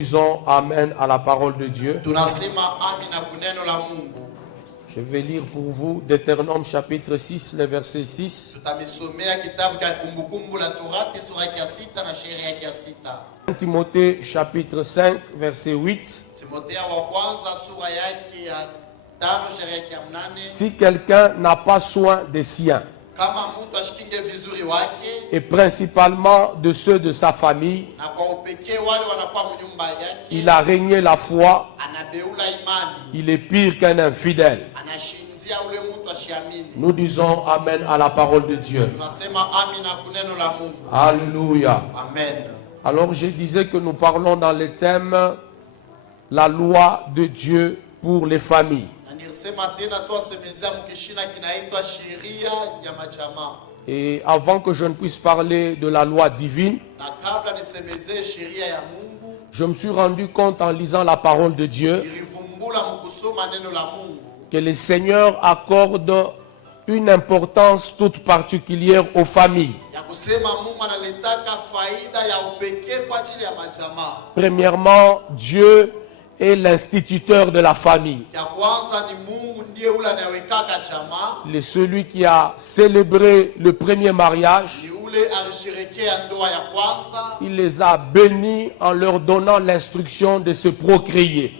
Disons Amen à la parole de Dieu. Tunasema amina kuneno la Mungu. Je vais lire pour vous Deutéronome chapitre 6, le verset 6. Tutamisomea kitabu cha Kumbukumbu la Torati sura ya 6 na sheria ya 6. Timothée chapitre 5, verset 8. Timothea wa kwanza sura yake ya 5 sheria ya 8. Si quelqu'un n'a pas soin des siens, Kama mtu ashikinge vizuri wake et principalement de ceux de sa famille, na kwa upekee wale wanakuwa mnyumba yake, il a régné la foi, anabeula imani, il est pire qu'un infidèle. anashinzia ule mtu ashiamini. Nous disons Amen à la parole de Dieu. Tunasema amina kuneno la Mungu. Alléluia. Amen. Alors je disais que nous parlons dans le thème la loi de Dieu pour les familles. Nilisema tena tuasemezea mkishina kinaitwa sheria ya majamaa. Et avant que je ne puisse parler de la loi divine, Na kabla nisemezee sheria ya Mungu, je me suis rendu compte en lisant la parole de Dieu nilivumbula mkusoma neno la Mungu que le Seigneur accorde une importance toute particulière aux familles. ya kusema Mungu analetaka faida ya upekee kwa ajili ya majamaa. Premièrement, Dieu est l'instituteur de la famille. Ya kwanza ni Mungu ndiye ule anayewekaka jamaa, Celui qui a célébré le premier mariage, ni ule alisherekea ndoa ya kwanza, il les a bénis en leur donnant l'instruction de se procréer.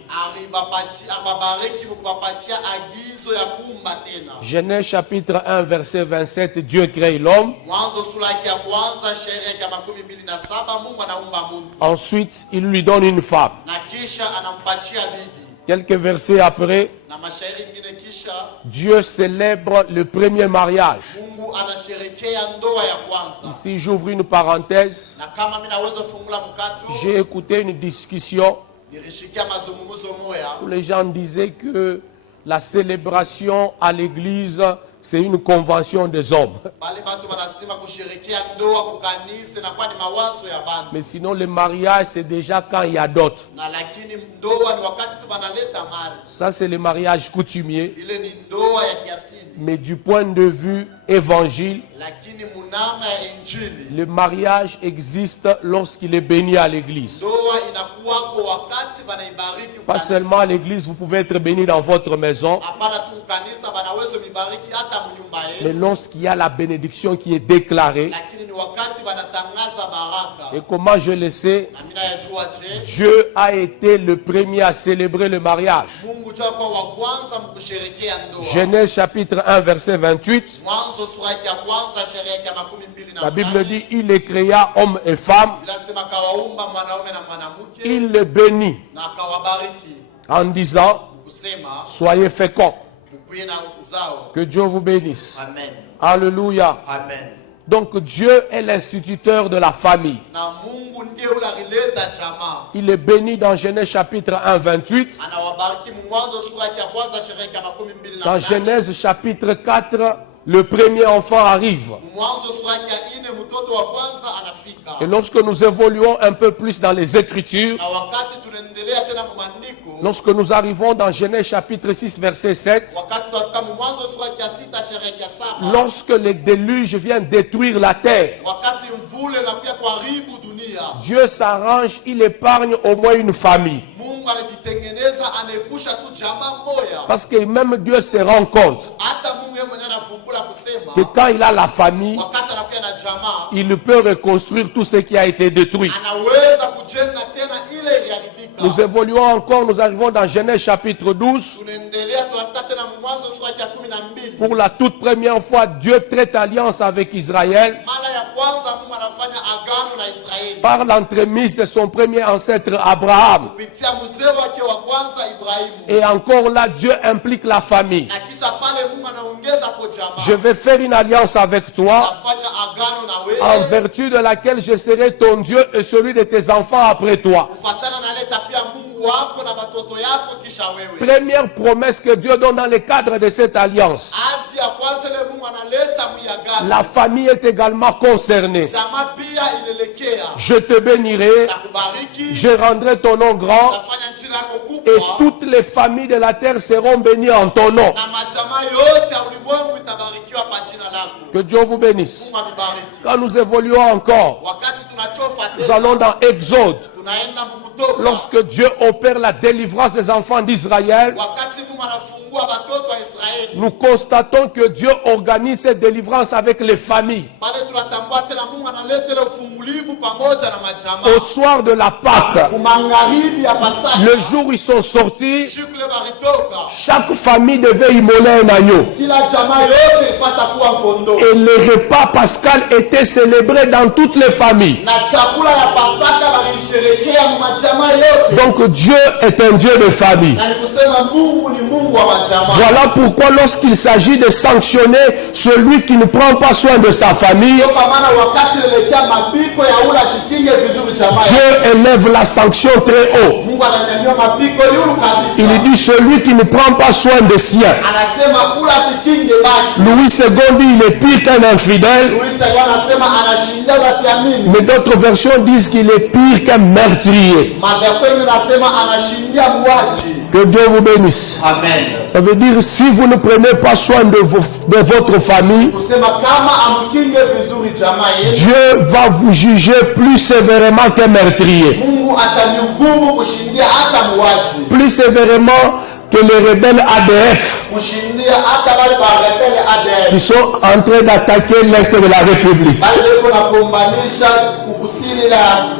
ababariki mkupapatia agizo ya kuumba tena. Genèse chapitre 1 verset 27, Dieu crée l'homme. Mwanzo sura yake ya kwanza sheria ya 27 Mungu anaumba mtu. Ensuite, il lui donne une femme. Na kisha anampatia bibi. Quelques versets après, Na mashairi mengine kisha Dieu célèbre le premier mariage. Mungu anasherekea ndoa ya kwanza. Ici, j'ouvre une parenthèse. Na kama mimi naweza fungula mkato, J'ai écouté une discussion nilishikia mazungumzo moya où les gens disaient que la célébration à l'église, c'est une convention des hommes. bali batu wanasema kusherekea ndoa kukanisa na kwa ni mawazo ya bantu. Mais sinon, le mariage, c'est déjà quand il y a d'autres. Na lakini ndoa ni wakati tu banaleta mali. Ça, c'est le mariage coutumier. Ile ni ndoa ya kiasili. Mais du point de vue évangile, Lakini munana ya injili, le mariage existe lorsqu'il est béni à l'église. ndoa inakuwa kwa wakati banaibariki Pas seulement à l'église, vous pouvez être béni dans votre maison, hapana tu kanisa banaweza mibariki hata mnyumba mais yenu, lorsqu'il y a la bénédiction qui est déclarée. lakini ni wakati banatangaza baraka. Et comment je le sais? Na mina yajua je, Dieu a été le premier à célébrer le mariage. Mungu jua kwa wa kwanza mkusherekea ndoa. Genèse chapitre 1 verset 28, Mwanzo sura ya kwanza sheria ya 28. la Bible dit, il les créa hommes et femmes, Inasema kawaumba mwanaume na mwanamke il les bénit na akawabariki en disant, kusema soyez féconds, mkuye na uzao. que Dieu vous bénisse. Amen. Alléluia. Amen. Donc Dieu est l'instituteur de la famille. Na Mungu ndiye ule alileta jamaa. Il est béni dans Genèse chapitre 1 28. Anawabariki Mwanzo sura ya kwanza sheria ya 28. Dans Genèse chapitre 4, le premier enfant arrive. Mwanzo sura ya 4 mtoto wa kwanza anafika. Et lorsque nous évoluons un peu plus dans les Écritures, Na wakati tunaendelea tena mwandiko, lorsque nous arrivons dans Genèse chapitre 6 verset 7, wakati tunafika Mwanzo sura ya 6 sheria ya 7, lorsque le déluge vient détruire la terre, wakati mvule na kuja kuharibu dunia, Dieu s'arrange, il épargne au moins une famille. Mungu anajitengeneza, anaepusha tu jamaa moja. Parce que même Dieu se rend compte Hata Mungu yeye mwenyewe anafumbula kusema que quand il a la famille, wakati anakuwa na jamaa, il peut reconstruire tout ce qui a été détruit. anaweza kujenga tena ile iliharibika. Nous évoluons encore, nous arrivons dans Genèse chapitre 12. Tunaendelea tuafika tena Mwanzo sura ya 12. Pour la toute première fois, Dieu traite alliance avec Israël Mara ya kwanza Mungu anafanya agano na Israeli par l'entremise de son premier ancêtre Abraham. kupitia mzee wake wa kwanza Ibrahimu. Et encore là, Dieu implique la famille. Na kisha pale Mungu anaongeza kwa Je jamaa. vais faire une alliance avec toi, Anafanya agano na en wewe vertu de laquelle je serai ton Dieu et celui de tes enfants après toi. kufuatana na leta pia Mungu wako na watoto yako kisha wewe. Première promesse que Dieu donne dans le cadre de cette alliance. Hadi ya kwanza ile Mungu analeta muyagano. La famille est également concernée. Jamaa pia inelekea. Je te bénirai, Na kubariki. je rendrai ton nom grand, Nafanya jina lako et kubwa. toutes les familles de la terre seront bénies en ton nom. Na majamaa yote ya ulimwengu itabarikiwa kwa jina lako. Que Dieu vous bénisse. Mungu amebariki. Quand nous évoluons encore, Wakati tunachofa nous tena, allons dans Exode, tunaenda mkutano kutoka. lorsque Dieu opère la délivrance des enfants d'Israël, Wakati Mungu anafungua watoto wa Israeli, nous constatons que Dieu organise cette délivrance avec les familles. pale tunatambua tena Mungu analeta ile ufungulivu pamoja na majamaa. Au soir de la Pâque, Magharibi ya Pasaka, le jour où ils sont sortis, siku ile baritoka, chaque famille devait immoler un agneau. kila jamaa yote ipasha kuwa mkondo. Et le repas pascal était célébré dans toutes les familles. Na chakula ya Pasaka walisherehekea majamaa yote. Donc Dieu est un Dieu de famille. Na ni kusema Mungu ni Mungu wa majamaa. Voilà pourquoi lorsqu'il s'agit de sanctionner celui qui ne prend pas soin de sa famille, Kwa maana wakati nilekea mapiko ya ula shikinge vizuri jamaa. Dieu élève la sanction très haut. Mungu ananyanyua mapiko yulu kabisa. Il dit celui qui ne prend pas soin des siens. Anasema ula shikinge baki. Louis II dit il est pire qu'un infidèle, Luis Sagwa anasema anashinda wasiamini. mais d'autres versions disent qu'il est pire qu'un meurtrier. Maverso hiyo nasema anashindia mwaji. Que Dieu vous bénisse. Amen. Ça veut dire si vous ne prenez pas soin de votre famille, Kusema kama amkinge vizuri jamaa yenu, Dieu va vous juger plus sévèrement qu'un meurtrier. Mungu atanihukumu kushindia hata mwaji. Plus sévèrement que les rebelles ADF Kushindia hata wale barebele ADF. qui sont en train d'attaquer l'Est de la République. Bali leko na kumbanisha kukusini la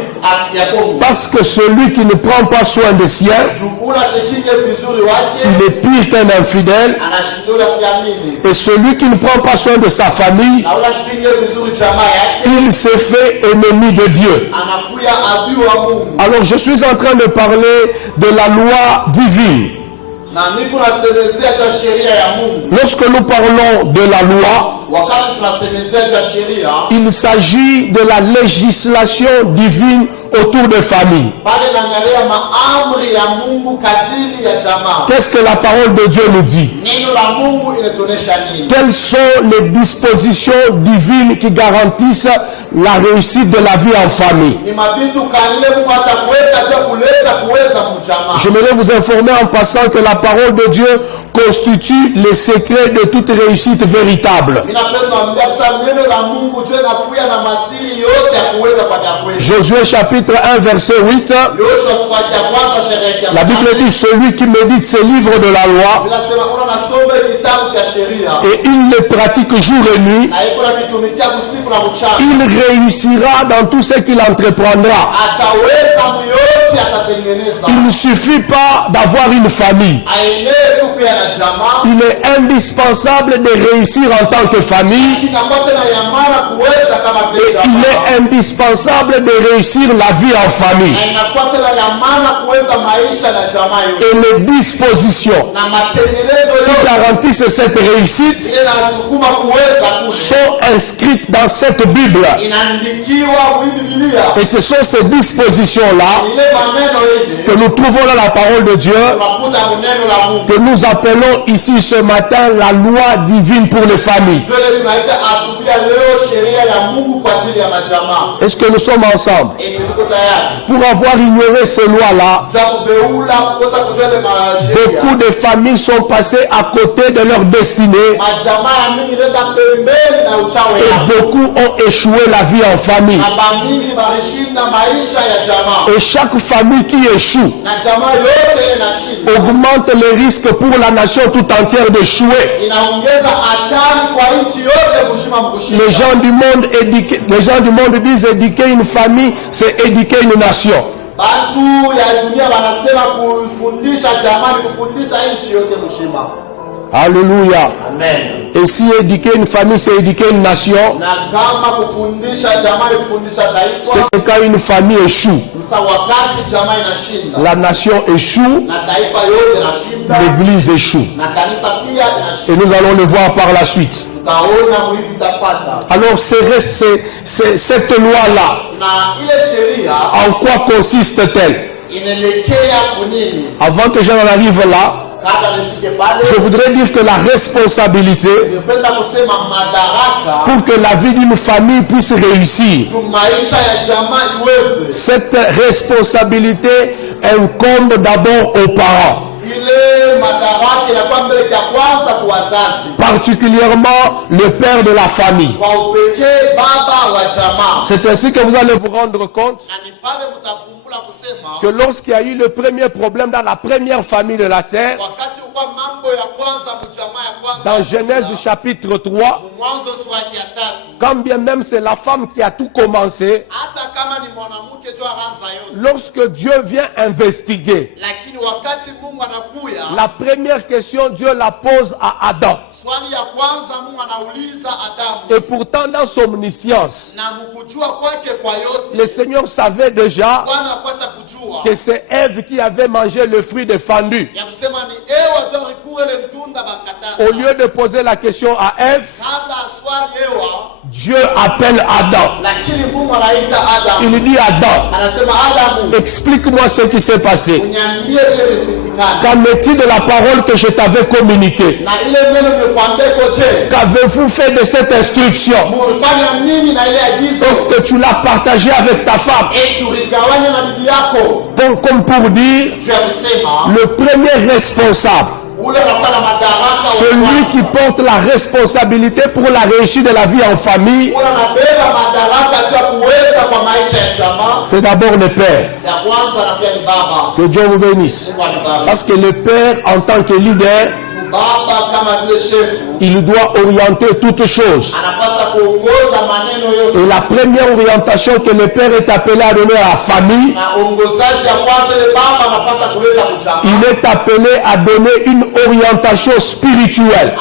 Kongo. Parce que celui qui ne prend pas soin des siens, Jukula shikinge vizuri wake, il est pire qu'un infidèle. anashindola siamini. Et celui qui ne prend pas soin de sa famille, Na ula shikinge vizuri jamaa yake, il se fait ennemi de Dieu. anakuya adui wa Mungu. Alors je suis en train de parler de la loi divine. Na niko nasemezea juu ya sheria ya Mungu. Lorsque nous parlons de la loi, Wakati tunasemezea juu ya sheria, il s'agit de la législation divine autour des familles. pale naangalia maamri ya Mungu kadiri ya jamaa. Qu'est-ce que la parole de Dieu nous dit? Neno la Mungu inatuonesha nini? Quelles sont les dispositions divines qui garantissent la réussite de la vie en famille? Ni mabitu kanile Mungu asa kuweka juu ya kuleta kuweza mjamaa. J'aimerais vous informer en passant que la parole de Dieu constitue les secrets de toute réussite véritable. Ninapenda kuambia sasa neno la Mungu juu inakuya na masiri yote ya kuweza kwa kweli. Josué chapitre 1 verset 8. Yoshua sura ya kwanza sheria. La Bible dit celui qui médite ces livres de la loi Inasema kuna nasoma kitabu cha sheria. et il les pratique jour et nuit, Na iko na mitumikia usiku na mchana. il réussira dans tout ce qu'il entreprendra. Ataweza yote atatengeneza. Il ne suffit pas d'avoir une famille. Aenee tu kuya na jamaa. Il est indispensable de réussir en tant que famille. Kinakote na yamana kuweza kama vile Il jamaa. est indispensable de réussir la vie en famille. Na inakote na yamana kuweza maisha na jamaa yote. Et les dispositions Na matengenezo qui yote garantissent cette réussite ile nasukuma kuweza sont inscrites dans cette Bible. inaandikiwa mwi Biblia. Et ce sont ces dispositions-là Ile maneno ile que nous trouvons dans la parole de Dieu, tunakuta neno la Mungu. que nous appelons ici ce matin la loi divine pour les familles. Ndio tunaita asubuhi ya leo sheria ya Mungu kwa ajili ya majamaa. Est-ce que nous sommes ensemble? Eti tuko tayari. Pour avoir ignoré ces lois-là, Za kubeula kukosa kujua ile sheria. beaucoup de familles sont passées à côté de leur destinée Majamaa mingi nenda pembeni na uchawi et yao. beaucoup ont échoué la vie en famille. Na mingi barishinda maisha ya jamaa. Et chaque famille qui échoue Na jamaa yote inashinda. augmente les risques pour la nation tout entière d'échouer. Inaongeza hatari kwa nchi yote mzima mkushinda. Les gens du monde disent éduquer une famille, c'est éduquer une nation. Bantu ya dunia wanasema kufundisha jamaa ni kufundisha nchi yote mzima. Alléluia. Amen. Et si éduquer une famille, c'est éduquer une nation, Na kama kufundisha jamaa ni kufundisha taifa, c'est quand une famille échoue, msa wakati jamaa inashinda la nation échoue, na taifa yote inashinda l'église échoue. na kanisa pia Et inashinda. nous allons le voir par la suite. Tutaona mwivi tafata. Alors cette loi-là, Na ile sheria en quoi consiste-t-elle? inaelekea kunini? Avant que j'en arrive là, Kabla nifike pale, je voudrais dire que la responsabilité ningependa kusema madaraka pour que la vie d'une famille puisse réussir, tu maisha ya jamaa iweze. cette responsabilité incombe d'abord aux parents. Ile madaraka inakuwa mbele ya kwanza kwa wazazi, particulièrement le père de la famille. kwa upekee baba wa jamaa. C'est ainsi que vous allez vous rendre compte Na ni pale mtavumbula kusema que lorsqu'il y a eu le premier problème dans la première famille de la terre, wakati kwa mambo ya kwanza mjamaa ya kwanza dans Genèse chapitre 3, Mwanzo sura ya 3, quand bien même c'est la femme qui a tout commencé, hata kama ni mwanamke jo aranza yote, lorsque Dieu vient investiguer, lakini wakati Mungu anakuya, la première question, Dieu la pose à Adam. swali ya kwanza Mungu anauliza Adamu, Et pourtant, dans son omniscience, na mkujua kwake kwa yote le Seigneur savait déjà Bwana akwasa kujua que c'est Ève qui avait mangé le fruit défendu. ya kusema ni Ewa jo alikuwa ile mtunda bakataza. Au lieu de poser la question à Ève, Kabla swali Ewa, Dieu appelle Adam. lakini Mungu anaita Adamu, Il dit Adam, anasema Adamu, explique-moi ce qui s'est passé. uniambie ile vipitikana Qu'en est-il de la parole que je t'avais communiquée? na ile neno nikwambie koje, Qu'avez-vous fait de cette instruction? mulifanya nini na ile agizo? Est-ce que tu l'as partagé avec ta femme? Tuligawanya na bibi yako. Comme pour dire, Juu ya kusema le premier responsable, ule anakuwa na madaraka wa celui qui kwanza. porte la responsabilité pour la réussite de la vie en famille, Ule anabeba madaraka juu ya kuweza kwa maisha ya jamaa. c'est d'abord le père. Ya kwanza anakuwa ni baba. Que Dieu vous bénisse. Mungu anibariki. Parce que le père, en tant que leader, Baba kama vile shefu il doit orienter toutes choses. anapaswa kuongoza maneno yote, Et la première orientation que le père est appelé à donner à la famille, na uongozaji ya kwanza ile baba anapaswa kuleta kujamaa. il est appelé à donner une orientation spirituelle.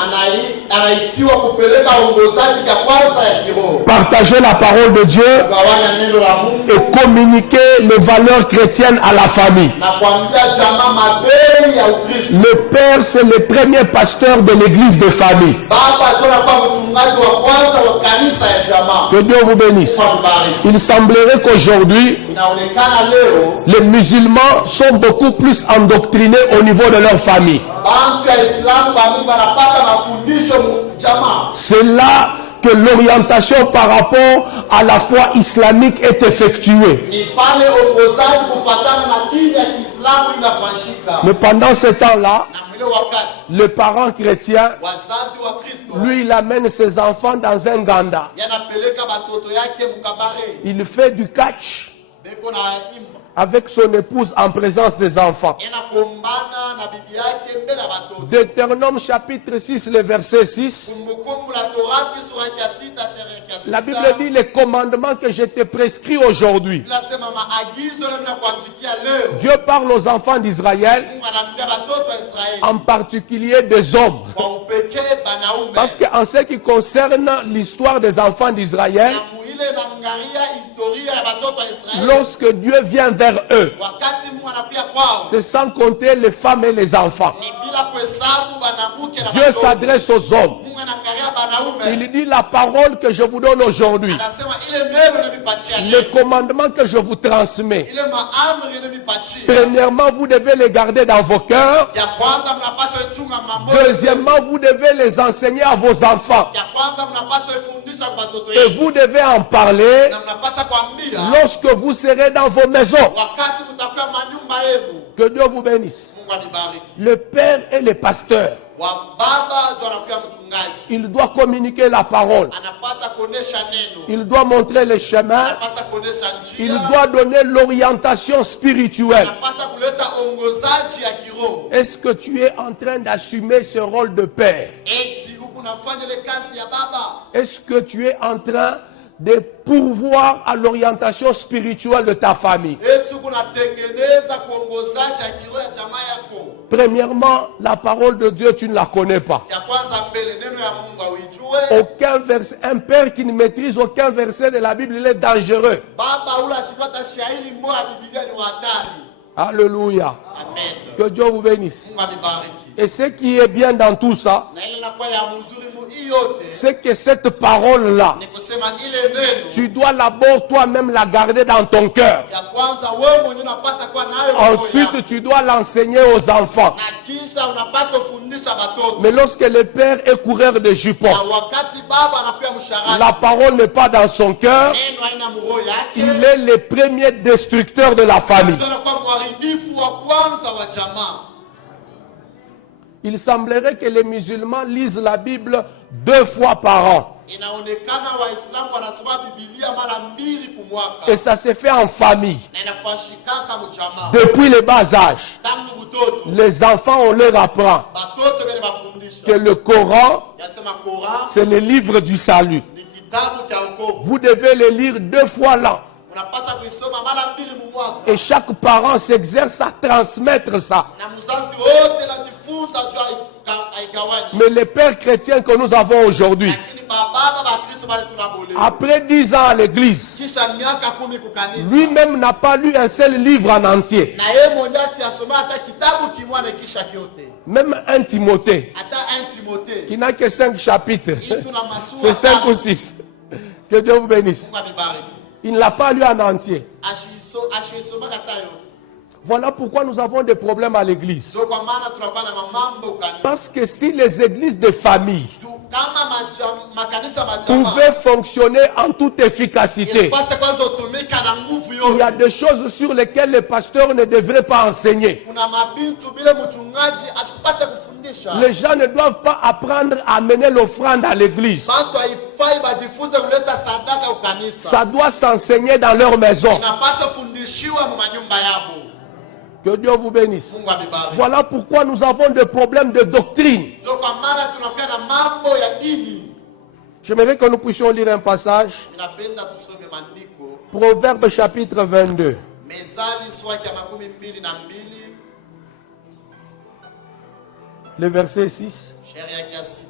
Anaitiwa kupeleka uongozaji ya kwanza ya kiroho, Partager la parole de Dieu kugawanya neno la Mungu et communiquer les valeurs chrétiennes à la famille. na kuambia jamaa mabei ya Ukristo. Le père, c'est le premier pasteur de l'église de famille. Baba ndio anakuwa mchungaji wa kwanza wa kanisa ya jamaa. Que Dieu vous bénisse. Mungu atubariki. Il semblerait qu'aujourd'hui, Inaonekana leo les musulmans sont beaucoup plus endoctrinés au niveau de leur famille. bantu ya Islamu bamingi banapata mafundisho jamaa. C'est là que l'orientation par rapport à la foi islamique est effectuée. Ni pale ongozaji kufatana na dini ya Kiislamu inafanyika. Mais pendant ce temps-là, Na mwile wakati le parent chrétien, wazazi wa Kristo lui, il amène ses enfants dans un ganda. yanapeleka batoto yake mukabare, Il fait du catch beko na imba avec son épouse en présence des enfants. enakombana na bibi yake mbele ya batoto. Deutéronome chapitre 6, le verset 6. Kumbukumbu la Torati sura ya 6 sheria ya 6. La Bible dit les commandements que je te prescris aujourd'hui. Inasema maagizo leo nakuandikia leo. Dieu parle aux enfants d'Israël, Mungu anaambia batoto wa Israeli en particulier des hommes. kwa upekee banaume. Parce qu'en ce qui concerne l'histoire des enfants d'Israël, Na muile naangalia historia ya batoto wa Israeli. lorsque Dieu vient vers eux, Wakati Mungu anakuja kwao, c'est sans compter les femmes et les enfants. ni bila kuhesabu banamuke na Dieu batoto. s'adresse aux hommes. Mungu anaangalia banaume. Il dit la parole que je vous donne aujourd'hui, Anasema ile neno nilipatia le leo. commandement que je vous transmets. Ile maamri nilipatia. Premièrement, vous devez les garder dans vos cœurs. Ya kwanza mnapaswa ichunga mambo. Deuxièmement, vous devez les enseigner à vos enfants. Ya kwanza mnapaswa ifundisha kwa batoto Et yenu. vous devez en parler Na mnapaswa kuambia lorsque vous serez dans vos maisons. wakati mtakuwa manyumba yenu. Que Dieu vous bénisse. Mungu anibariki. Le père et le pasteur, Wa baba ndio anakuwa mchungaji. il doit communiquer la parole. Anapaswa kuonesha neno. Il doit montrer le chemin. Anapaswa kuonesha Il njia. doit donner l'orientation spirituelle. Anapaswa kuleta ongozaji ya kiroho. Est-ce que tu es en train d'assumer ce rôle de père? Eti huku nafanya ile kazi ya baba. Est-ce que tu es en train de pourvoir à l'orientation spirituelle de ta famille? Eti huku natengeneza kuongozaji ya kiroho ya jamaa yako. Premièrement, la parole de Dieu, tu ne la connais pas. Ya kwanza mbele neno ya Mungu auijue. Aucun verset, un père qui ne maîtrise aucun verset de la Bible, il est dangereux. Baba ula shikota shairi moja ya Biblia ni hatari. Alléluia. Amen. Que Dieu vous bénisse. Mungu anibariki. Et ce qui est bien dans tout ça, Na ile inakuwa ya mzuri mu hii yote. c'est que cette parole-là, Ni kusema ile neno. tu dois d'abord toi-même la garder dans ton cœur. Ya kwanza wewe mwenyewe unapaswa kuwa nayo kwa moyo wako. Ensuite, tu dois l'enseigner aux enfants. Na kisha unapaswa kufundisha watoto. Mais lorsque le père est coureur de jupons, Na wakati baba anapewa mshahara. la parole n'est pas dans son cœur, Neno haina mroho yake. il est le premier destructeur de la famille. Ndio anakuwa mharibifu wa kwanza wa jamaa. Il semblerait que les musulmans lisent la Bible 2 fois par an. Inaonekana Waislamu wanasoma Biblia mara 2 kwa mwaka. Et ça se fait en famille. Na inafanyika mjamaa. Depuis le bas âge, Tangu butoto. les enfants, on leur apprend Batoto bale bafundisha. que le Coran, Yasema Koran c'est le livre du salut. ni kitabu cha wokovu. Vous devez le lire 2 fois l'an. Unapaswa kuisoma mara 2 kwa mwaka. Et chaque parent s'exerce à transmettre ça. Na mzazi wote anajifunza juu haigawani. Mais les pères chrétiens que nous avons aujourd'hui, Lakini baba ba Kristo bale tunabole. après 10 ans à l'église, Kisha miaka 10 kukanisa. lui-même n'a pas lu un seul livre en entier. Na yeye mwenyewe asoma hata kitabu kimwana kisha kyote. Même un Timothée, Hata 1 Timothée. qui n'a que 5 chapitres. Ituna masura. C'est 5 ou 6. Que Dieu vous bénisse. Mungu amebariki. Il ne l'a pas lu en entier. Ashisoma kata yote. Voilà pourquoi nous avons des problèmes à l'église. So kwa maana tunakuwa na mambo kanisa. Parce que si les églises de famille Kama makanisa majama. pouvaient fonctionner en toute efficacité, Ilipasa kwanza utumika na nguvu il y a yote. des choses sur lesquelles les pasteurs ne devraient pas enseigner. Kuna mabintu bila mchungaji asikupasa kufundisha. Les gens ne doivent pas apprendre à mener l'offrande à l'église. Bantu haifai bajifunze kuleta sadaka ukanisa. Ça doit s'enseigner dans leur maison. Inapaswa fundishiwa mu manyumba yabo. Que Dieu vous bénisse. Mungu amebariki. Voilà pourquoi nous avons des problèmes de doctrine. So kwa maana tunakuwa na mambo ya dini. J'aimerais que nous puissions lire un passage. Ninapenda tusome maandiko. Proverbe chapitre 22. Mezali sura ya 22. Le verset 6. Sheria ya 6.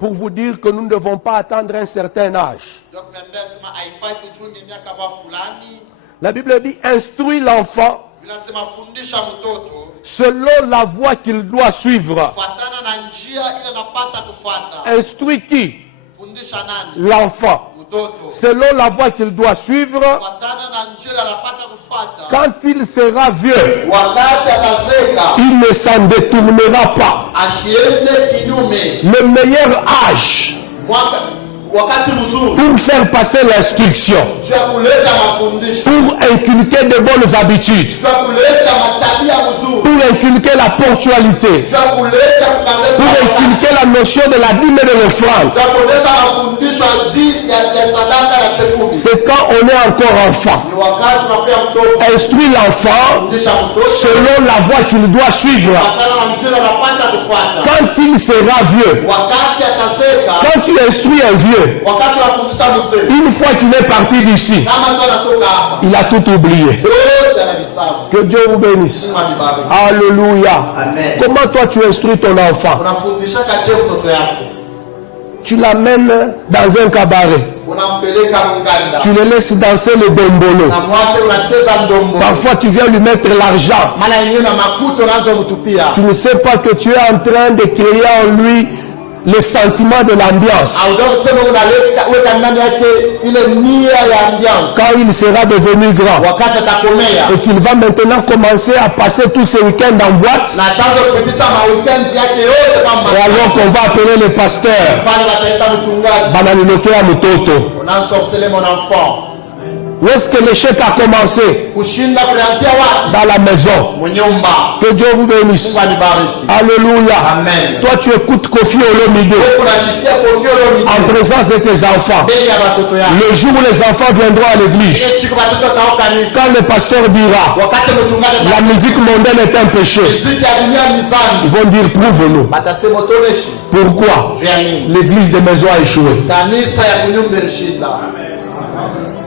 Pour vous dire que nous ne devons pas attendre un certain âge. Donc sema haifai kuchunga miaka mwa fulani. La Bible dit, instruis l'enfant Inasema fundisha mtoto selon la voie qu'il doit suivre. kufuatana na njia ile anapaswa kufuata. Instruis qui? Fundisha nani? L'enfant. Mtoto. Selon la voie qu'il doit suivre. Kufuatana na njia ile anapaswa kufuata. Quand il sera vieux, Wakati ataseka, il ne s'en détournera pas. asiende kinyume. Le meilleur âge Wakati mzuri pour faire passer l'instruction, juu ya kuleta mafundisho, pour inculquer de bonnes habitudes, juu ya kuleta matabia mzuri, pour inculquer la ponctualité, juu ya kuleta pour inculquer la notion de la dîme et de l'offrande. juu ya kuleta mafundisho ya sadaka na chekumi. C'est quand on est encore enfant. Ni wakati tunapea mtoto Instruis l'enfant fundisha mtoto selon la voie qu'il doit suivre. kufuatana na njia anapaswa kufuata. Quand il sera vieux, Wakati ataseka, quand tu instruis un vieux, wakati unafundisha mzee, une fois qu'il est parti d'ici, kama mtu anatoka hapa, il a tout oublié. yote anavisahau. Que Dieu vous bénisse. Mungu anibariki. Alléluia. Amen. Comment toi tu instruis ton enfant? Unafundisha kaje mtoto yako? Tu l'amènes dans un cabaret. Unampeleka munganda. Tu le laisses danser le dombolo. Na mwache unacheza ndombo. Parfois tu viens lui mettre l'argent. Mara yenyewe na makuto nazo mtupia. Tu ne sais pas que tu es en train de créer en lui le sentiment de l'ambiance. Au kusema unaleta weka ndani yake ile nia ya ambiance. Quand il sera devenu grand Wakati atakomea et qu'il va maintenant commencer à passer tous ses week-ends en boîte, na ataanza kupitisha weekend yake yote et kama alors qu'on va appeler le pasteur, pale wataita mchungaji. bananilokea mtoto. Unasorceler mon enfant. Où est-ce que l'échec a commencé? Kushinda kuanzia wapi? Dans la maison. Mnyumba. Que Dieu vous bénisse. Mungu anibariki. Alléluia. Amen. Toi tu écoutes Kofi Olomide Unashikia kofia leo en présence de tes enfants. mbele ya watoto yako. Le jour où les enfants viendront à l'église, Ile siku watoto kao kanisa. quand le pasteur dira Wakati mchungaji la musique mondaine est un péché, muziki ya dunia ils mizani. vont dire prouve-nous. Batasema toneshi. Pourquoi? Juu ya nini? L'église des maisons a échoué. Kanisa ya kunyumba ilishinda.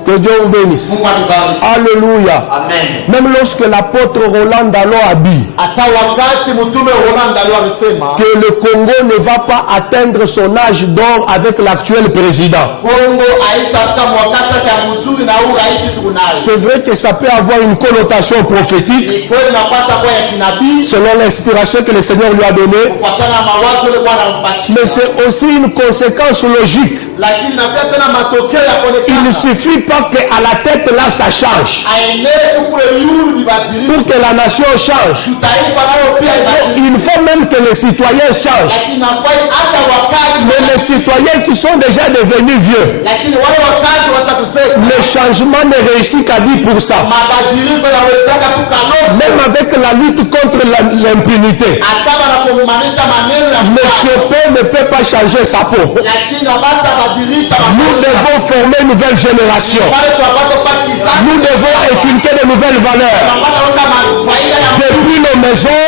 Que Dieu vous bénisse. Mungu anibariki. Alléluia. Amen. Même lorsque l'apôtre Roland Dallon a dit Hata wakati mtume Roland alikuwa amesema que le Congo ne va pas atteindre son âge d'or avec l'actuel président, Kongo haitafika wakati ya mzuri na huu rais tukunayo. c'est vrai que ça peut avoir une connotation prophétique Ni kweli napasa kwa ya kinabii selon l'inspiration que le Seigneur lui a donnée, kufuatana na mawazo ile Bwana anampatia. mais c'est aussi une conséquence logique. Lakini na pia tena matokeo ya Il ne kuonekana. suffit pas qu'à la tête là ça change. Aenee kule yulu ibadilike. Pour que la nation change, Taifa nalo pia ibadilike. il faut même que les citoyens changent. Lakini nafai hata wakati Mais les citoyens qui sont déjà devenus vieux, lakini wale wakati wasa kusema le changement ne réussit qu'à 10%. mabadiliko yanawezeka tu kanoni. Même avec la lutte contre l'impunité. hata wanapomanisha maneno ya Monsieur P ne peut pas changer sa peau. lakini hawatabadilisha Nous devons former une nouvelle génération. wale tunapaswa kizazi Nous devons inculquer de nouvelles valeurs. tunapaswa kuweka mafaida ya Depuis nos maisons,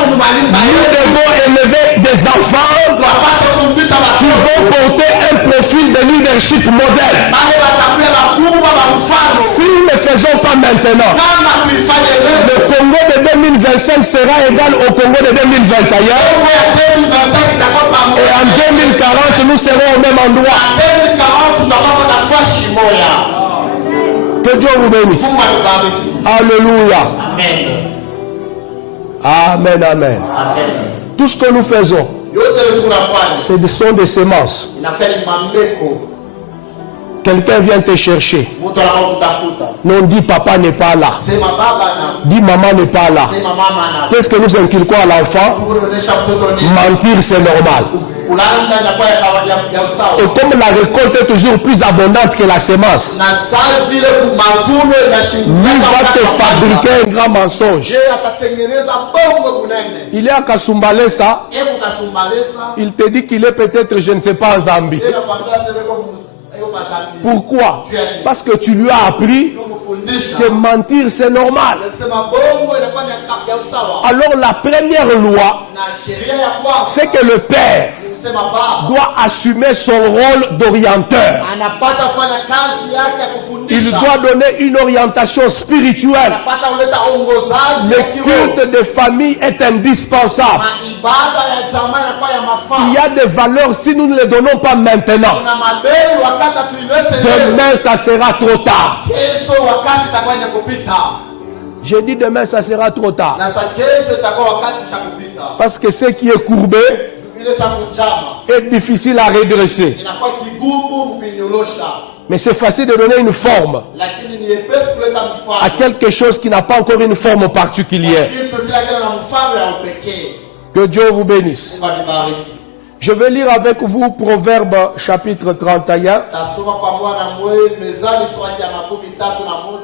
Mungu malimba nous devons élever des enfants tunapaswa kufundisha qui watoto vont porter un profil de leadership modèle. wale watakuwa wakubwa wa mfano Si nous ne le faisons pas maintenant, kama tuifanye leo le Congo de 2025 sera égal au Congo de 2021. ya 2025 itakuwa pamoja Et en 2040, nous serons au même endroit. 2040 tutakuwa na fashi moja. Que Dieu vous bénisse. Mungu akubariki. Alléluia. Amen. Amen, amen. Amen. Tout ce que nous faisons, Yote leo tunafanya ce sont des semences. inakuwa ni mambeko. Quelqu'un vient te chercher. Mtu anakutafuta. Non, dis papa n'est pas là. Sema baba na Dis maman n'est pas là. sema mama na. Qu'est-ce que nous inculquons à l'enfant? Tukuonesha mtoto ni Mentir, c'est normal. kulanda inakuwa ya usawa. Et comme la récolte est toujours plus abondante que la semence, Na saa vile mavuno lui inashindia va te fabriquer un grand mensonge. Je atatengeneza bongo kunene. Il est à Kasumbalesa, Hebu kasumbalesa. il te dit qu'il est peut-être, je ne sais pas, en Zambie. Yeye anakuambia sema kwa hiyo bazambi. Pourquoi? Parce que tu lui as appris Tumfundisha. que mentir, c'est normal. Sema bongo inakuwa ya usawa. Alors la première loi, Na sheria ya kwanza c'est que le père ni kusema baba doit assumer son rôle d'orienteur. anapata fanya kazi yake ya Il kufundisha. doit donner une orientation spirituelle. Anapata kuleta ongozaji Le ya kiroho. culte de famille est indispensable. Ibada ya jamaa inakuwa ya Il y mafaa. a des valeurs, si nous ne les donnons pas maintenant, Kuna mabei wakati tuilete leo. demain ça sera trop tard. Kesho wakati itakuwa ni kupita. Je dis demain ça sera trop tard. Na sa kesho itakuwa wakati cha kupita. Parce que ce qui est courbé Ile cha kujama est difficile à redresser. inakuwa kigumu kukinyorosha. Mais c'est facile de donner une forme Lakini ni epesi kuleta à mfano. quelque chose qui n'a pas encore une forme particulière. Kitu kila kile na mfano ya upekee. Que Dieu vous bénisse. Mungu akibariki. Je vais lire avec vous Proverbe chapitre 31. Tasoma kwa Bwana mwe Mezali sura ya 31.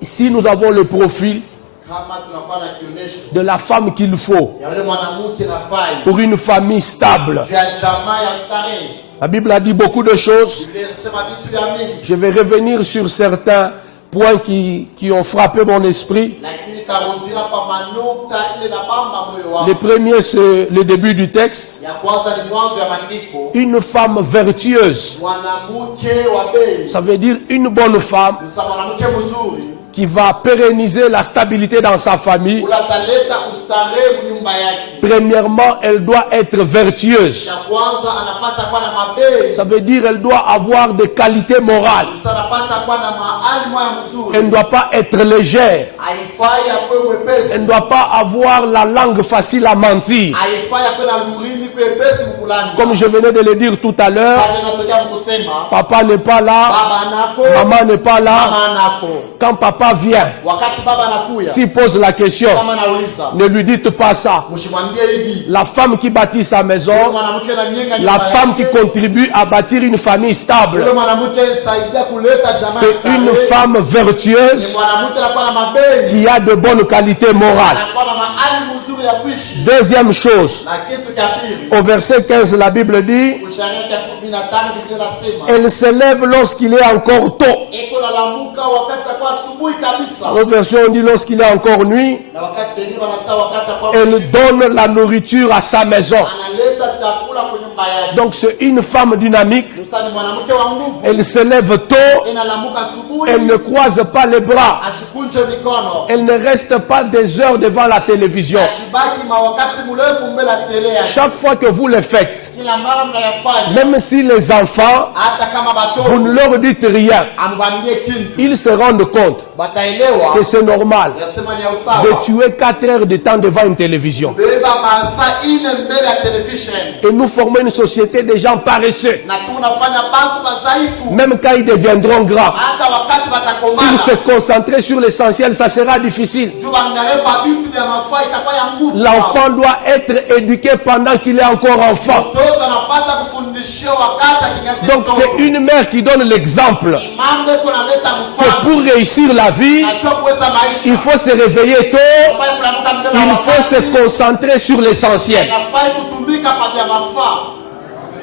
Ici nous avons le profil Kama tunakuwa na kionyesho de la femme qu'il faut ya yule mwanamke na fai pour une famille stable. ya jamaa ya starehe. La Bible a dit beaucoup de choses. Biblia inasema vitu vya mingi, Je vais revenir sur certains points qui ont frappé mon esprit. lakini tarudia pa manukta ile na bamba moyo Le wangu. premier, c'est le début du texte. Ya kwanza ni mwanzo ya maandiko. Une femme vertueuse. Mwanamke wa bei, Ça veut dire une bonne femme msa mwanamke mzuri qui va pérenniser la stabilité dans sa famille. ula taleta ustarehe nyumba yake. Premièrement, elle doit être vertueuse. Ya kwanza anapasa kuwa na mabei, Ça veut dire qu'elle doit avoir des qualités morales. msa anapasa kuwa na mahali moya mzuri. Elle ne doit pas être légère. Haifai akwe mwepesi, Elle ne doit pas avoir la langue facile à mentir. haifai akwe na lulimi kwepesi mkulani. Comme je venais de le dire tout à l'heure, Sasa natokea mkusema papa n'est pas là, baba anako, maman n'est pas là. mama anako. Quand papa vient, Wakati baba anakuya, s'il pose la question, kama nauliza, ne lui dites pas ça. mshimwambie hivi, La femme qui bâtit sa maison, mwanamke na nyenga la nyumba femme qui yake, contribue à bâtir une famille stable, yule mwanamke saidia kuleta jamaa c'est une starehe. femme Ni vertueuse mwanamke anakuwa na mabei, qui a de bonnes qualités morales. anakuwa na mahali mzuri ya kuishi. Deuxième chose, Na kitu cha pili, au verset 15, la Bible dit, Usharia ya 15 Biblia inasema, elle se lève lorsqu'il est encore tôt. eko nalamuka wakati akuwa asubuhi kabisa. L'autre version on dit lorsqu'il est encore nuit, Na wakati wengine wanasema wakati akuwa elle donne la nourriture à sa maison. analeta chakula kwa nyumba yake. Donc c'est une femme dynamique, Musa ni mwanamke wa nguvu, elle se lève tôt, inalamuka asubuhi, elle ne croise pas les bras, ashikunje mikono, elle ne reste pas des heures devant la télévision. ashibaki mawakati mrefu mbele ya tele yake. Chaque fois que vous le faites, Kila mara mnayafanya, même si les enfants, hata kama vous ne batoto leur dites rien, amwambie kintu, ils se rendent compte bataelewa que c'est normal yasema ni ya de usawa. tuer 4 heures de temps devant une télévision. Beba masaa ine mbele ya television, Et nous formons une société de gens paresseux. na tunafanya bantu basaifu. Même quand ils deviendront grands, Hata wakati ils batakomana, se concentrer sur l'essentiel, ça sera difficile. juu bangarepa vitu vya mafaa itakuwa ya nguvu. L'enfant doit être éduqué pendant qu'il est encore enfant. Mtoto anapata kufundishia wakati akingati Donc c'est une mère qui donne l'exemple mambo kunaleta que mfano. pour réussir la vie, Najua kuweza maisha. il faut se réveiller tôt Fanya kulamuka mbele Il faut se concentrer sur l'essentiel.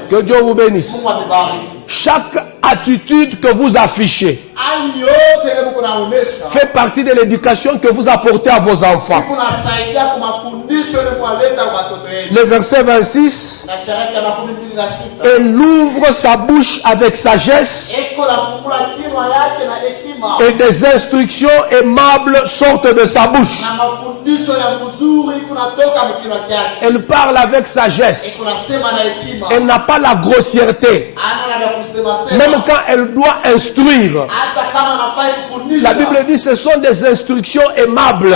Que Dieu vous bénisse. Chaque attitude que vous affichez fait partie de l'éducation que vous apportez à vos enfants. Le verset 26, elle ouvre sa bouche avec sagesse et des instructions aimables sortent de sa bouche. Elle parle avec sagesse. Elle n'a pas la grossièreté. Même quand elle doit instruire, la Bible dit que ce sont des instructions aimables.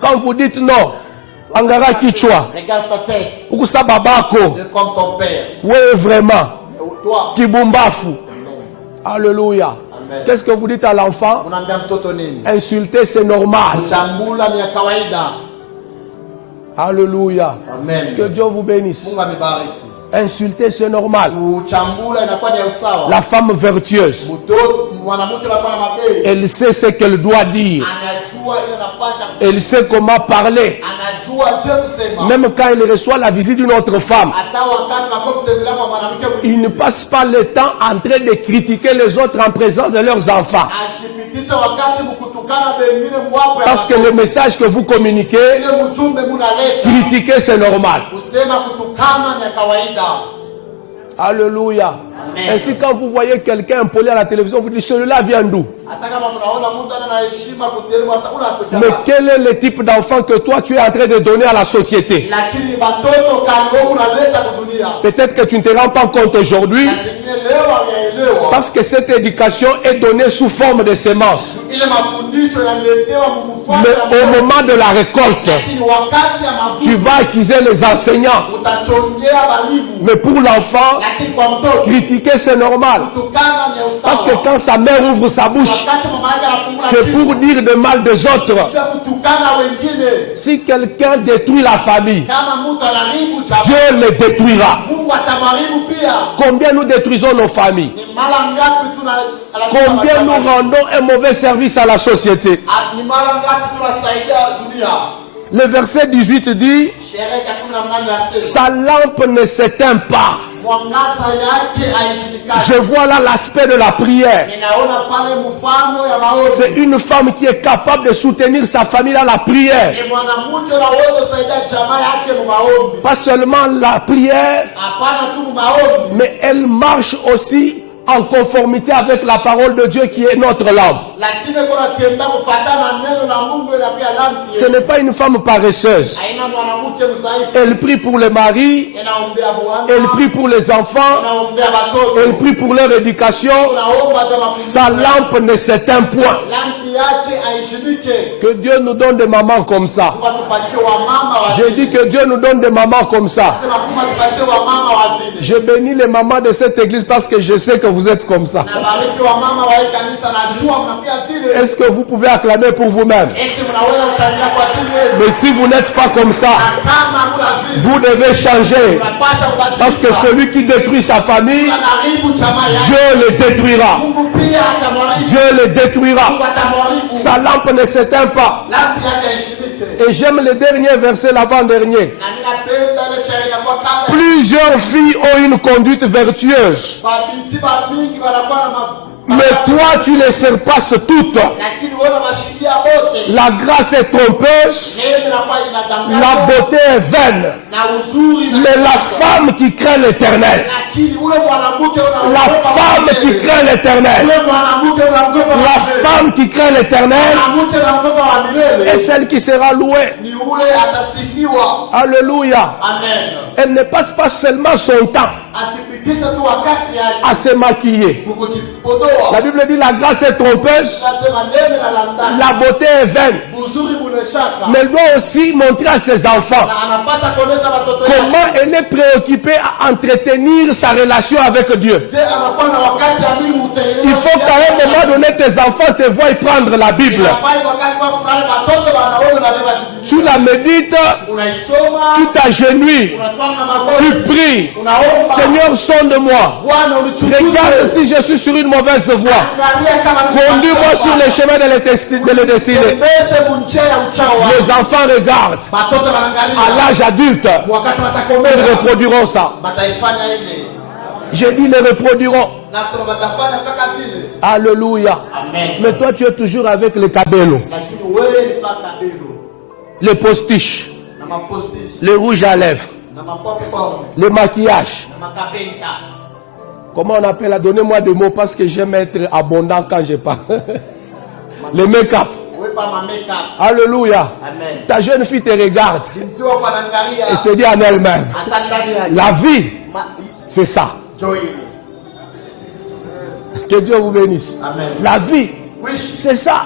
Quand vous dites non, Angara Kichwa, Ukusa Babako, oui vraiment, Kibumbafu, alléluia. Qu'est-ce que vous dites à l'enfant? Insulter, c'est normal. Alléluia. Que Dieu vous bénisse. Insulter, c'est normal. La femme vertueuse, elle sait ce qu'elle doit dire. Elle sait comment parler. Même quand elle reçoit la visite d'une autre femme, il ne passe pas le temps en train de critiquer les autres en présence de leurs enfants. Parce que le message que vous communiquez, critiquer, c'est normal. Alléluia. Ainsi, quand vous voyez quelqu'un impoli à la télévision, vous dites, celui-là vient d'où? Mais quel est le type d'enfant que toi tu es en train de donner à la société? Peut-être que tu ne te rends pas compte aujourd'hui, parce que cette éducation est donnée sous forme de semences. Mais au moment de la récolte, tu vas accuser les enseignants. Mais pour l'enfant, critiquer c'est normal. Parce que quand sa mère ouvre sa bouche, c'est pour dire de mal des autres. Si quelqu'un détruit la famille, Dieu le détruira. Combien nous détruisons nos familles? Combien nous rendons un mauvais service à la société? Le verset 18 dit, sa lampe ne s'éteint pas. Je vois là l'aspect de la prière. C'est une femme qui est capable de soutenir sa famille dans la prière. Pas seulement la prière, mais elle marche aussi en conformité avec la parole de Dieu qui est notre lampe. Ce n'est pas une femme paresseuse. Elle prie pour le mari, elle prie pour les enfants, elle prie pour leur éducation. Sa lampe ne s'éteint point. Que Dieu nous donne des mamans comme ça. J'ai dit que Dieu nous donne des mamans comme ça. Je bénis les mamans de cette église parce que je sais que vous êtes comme ça. Est-ce que vous pouvez acclamer pour vous-même? Mais si vous n'êtes pas comme ça, vous devez changer. Parce que celui qui détruit sa famille, Dieu le détruira. Dieu le détruira. Sa lampe ne s'éteint pas. Et j'aime le dernier verset, l'avant-dernier. Plusieurs filles ont une conduite vertueuse. Mais toi, tu les surpasses toutes. La grâce est trompeuse, la beauté est vaine. Mais la femme qui craint l'Éternel, la femme qui craint l'Éternel, la femme qui craint l'Éternel est celle qui sera louée. Alléluia. Elle ne passe pas seulement son temps à se maquiller. La Bible dit la grâce est trompeuse, la beauté est vaine. Mais elle doit aussi montrer à ses enfants comment elle est préoccupée à entretenir sa relation avec Dieu. Il faut qu'à un moment donné tes enfants te voient prendre la Bible. Tu la médites, tu t'agenouilles, tu pries. Seigneur, sonde-moi. Regarde si je suis sur une mauvaise voie. Conduis-moi sur les chemins de le destinée. Les enfants regardent. À l'âge adulte, ils reproduiront ça. J'ai dit, les reproduiront. Alléluia. Mais toi, tu es toujours avec les cabellos, les postiches, les rouges à lèvres, les maquillages. Comment on appelle? Donnez-moi des mots parce que j'aime être abondant quand je parle. Les make-up. Alléluia. Ta jeune fille te regarde et se dit en elle-même, la vie, c'est ça. Que Dieu vous bénisse. La vie, c'est ça.